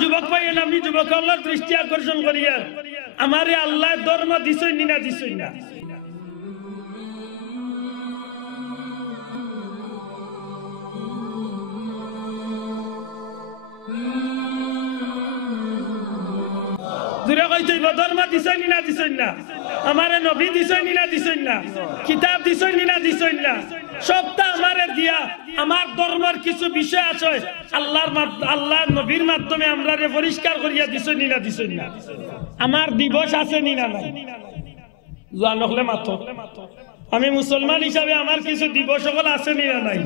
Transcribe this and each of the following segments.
যুবক ভাই আমি যুবক আল্লাহর দৃষ্টি আকর্ষণ করিয়া আমারে আল্লাহ ধর্ম দিছই না দিছই না দূরে কইতে ধর্ম দিছই না দিছই না আমারে নবী দিছই না দিছই না কিতাব দিছই না দিছই না সবটা আমারে দিয়া আমার ধর্মের কিছু বিষয় আছে আল্লাহর নবীর মাধ্যমে আমরারে পরিষ্কার করিয়া দিছই না দিছই না আমার দিবস আছে নি না নাই জান হলে মাত্র আমি মুসলমান হিসাবে আমার কিছু দিবস সকল আছে নি না নাই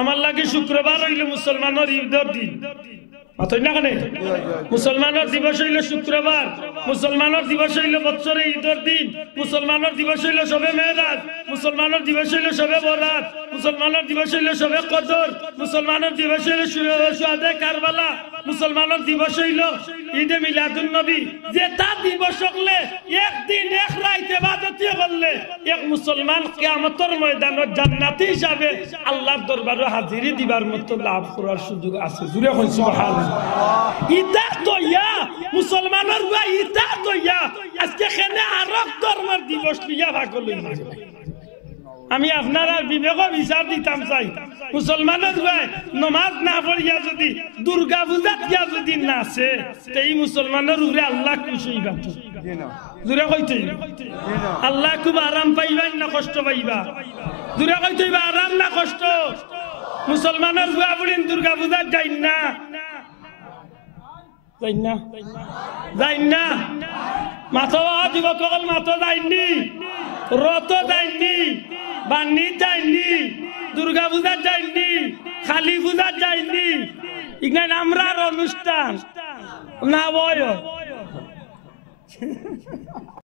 আমার লাগে শুক্রবার হইল মুসলমানের ঈদের দিন মাত্র না কেন মুসলমানের দিবস হইল শুক্রবার মুসলমানের দিবস হইল বছরে ঈদের দিন মুসলমানের দিবস হইল শবে মেরাজ মুসলমানের দিবস হইল শবে বরাত মুসলমানের দিবস হইল শবে কদর মুসলমানের দিবস হইল শুহাদে কারবালা মুসলমানের দিবস হইল ঈদে মিলাদুন নবী যেটা দিবস হলে একদিন এক রাত ইবাদত করলে এক মুসলমান কিয়ামতের ময়দানে জান্নাতি হিসাবে আল্লাহর দরবারে হাজিরি দিবার মতো লাভ করার সুযোগ আছে জুরে কই সুবহানাল্লাহ ইতা তো ইয়া মুসলমানের ভাই ইতা তো ইয়া আজকে কেন আরব ধর্মের দিবস লিয়া ভাগল আমি আপনারা বিবেক বিচার দিতাম চাই মুসলমানের ভাই নামাজ না পড়িয়া যদি দুর্গা পূজা দিয়া যদি নাচে এই মুসলমানের উপরে আল্লাহ খুশি হইবা জুরে কইতে আল্লাহ খুব আরাম পাইবা না কষ্ট পাইবা জুরে কইতে আরাম না কষ্ট মুসলমানের ভাই বলেন দুর্গা পূজা যাই না যাই না যাই না মাথা যুবক মাথা যায়নি রত যায়নি বান্নি যায়নি দুর্গা পূজা যায়নি কালী পূজা যায়নি এখানে আমরার অনুষ্ঠান না বয়